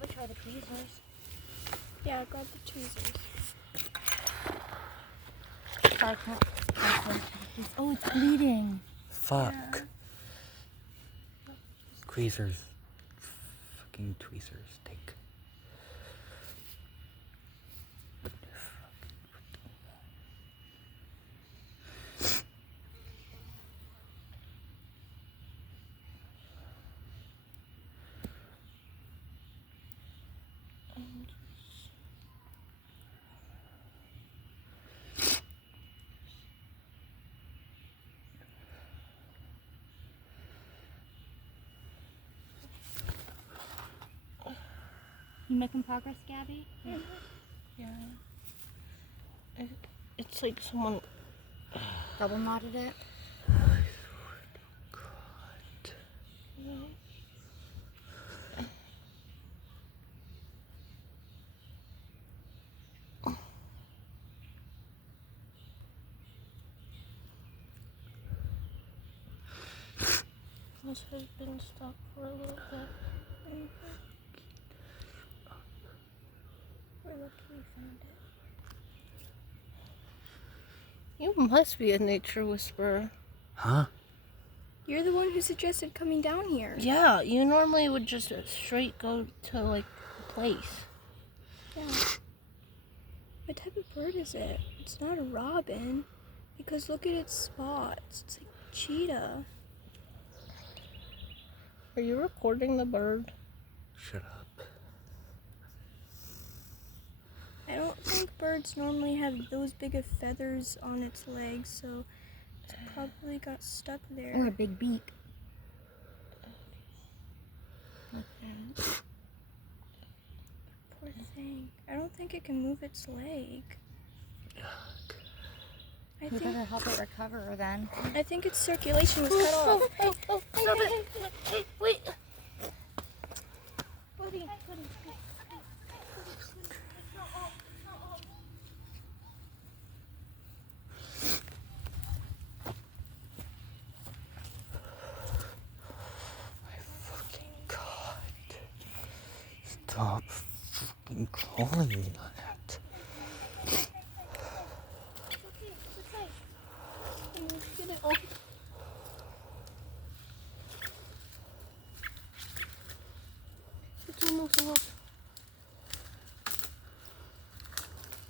probably try the tweezers. Yeah, grab the tweezers. Oh, it's bleeding. Fuck. Yeah. Tweezers. Fucking tweezers. Take. You making progress, Gabby? Yeah. It's like someone Double knotted it. This has been stuck for a little bit. We're lucky we found it. You must be a nature whisperer. Huh? You're the one who suggested coming down here. Yeah, you normally would just straight go to like a place. Yeah. What type of bird is it? It's not a robin. Because look at its spots. It's like cheetah. Are you recording the bird? Shut up. I don't think birds normally have those big of feathers on its legs, so it's probably got stuck Or there. a big beak. Poor thing. I don't think it can move its leg. I We think better help it recover then. its circulation was cut off. Hey, wait. Buddy. Fucking God. Stop fucking calling me on that. Get it off. It's almost off.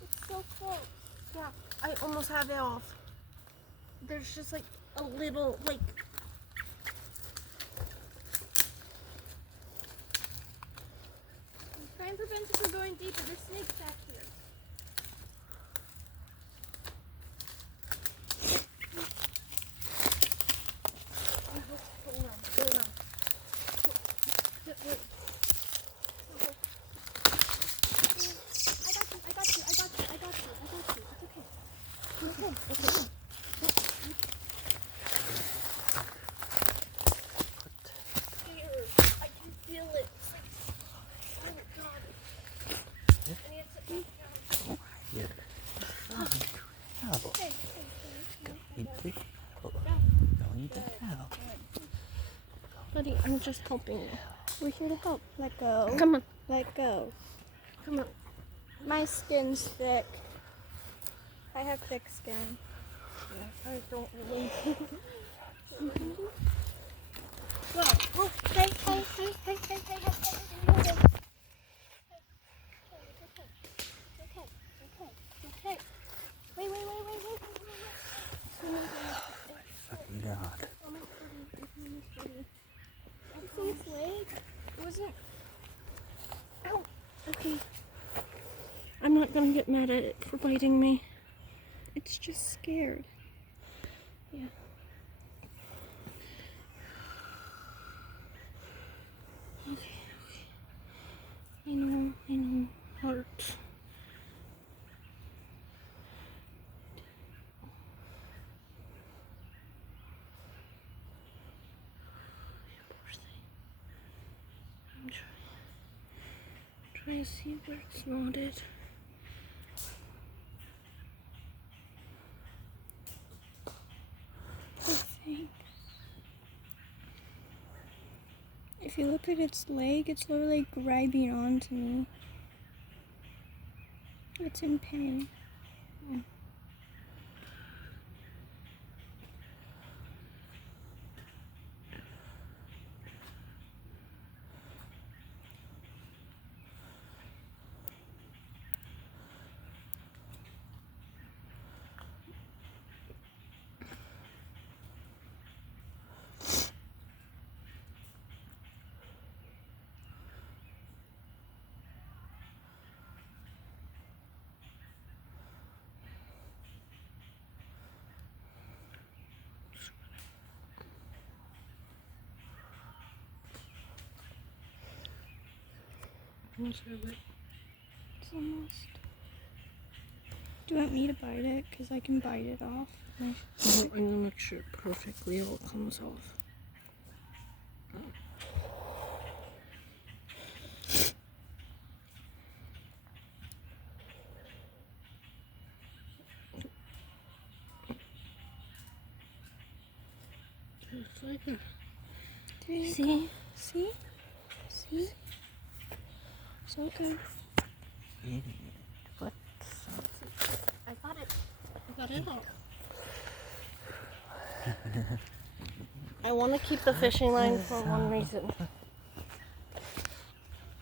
It's so close. Yeah, I almost have it off. There's just like a little, like, Try and prevent it from going deeper. There's snakes back here. Here. Hell. Going to hell. buddy, I'm just helping you. We're here to help. Let go. Come on. Let go. Come on. My skin's thick. I have thick skin. I don't really. Whoa. Oh, hey. Okay. Wait. Fucking God. You see its leg? It wasn't. Ow. Okay. I'm not gonna get mad at it for biting me. It's just scared. Yeah. Okay. I know. Heart. Poor thing. I'm trying to see where it's knotted. Poor thing. If you look at its leg, it's literally grabbing onto me. It's in pain. Almost have it. It's almost. Do you want me to bite it? Because I can bite it off. I'm gonna make sure it perfectly all comes off. Just like that. See? See? See? So good. Idiot. What? I got it all. I want to keep the fishing line for one reason.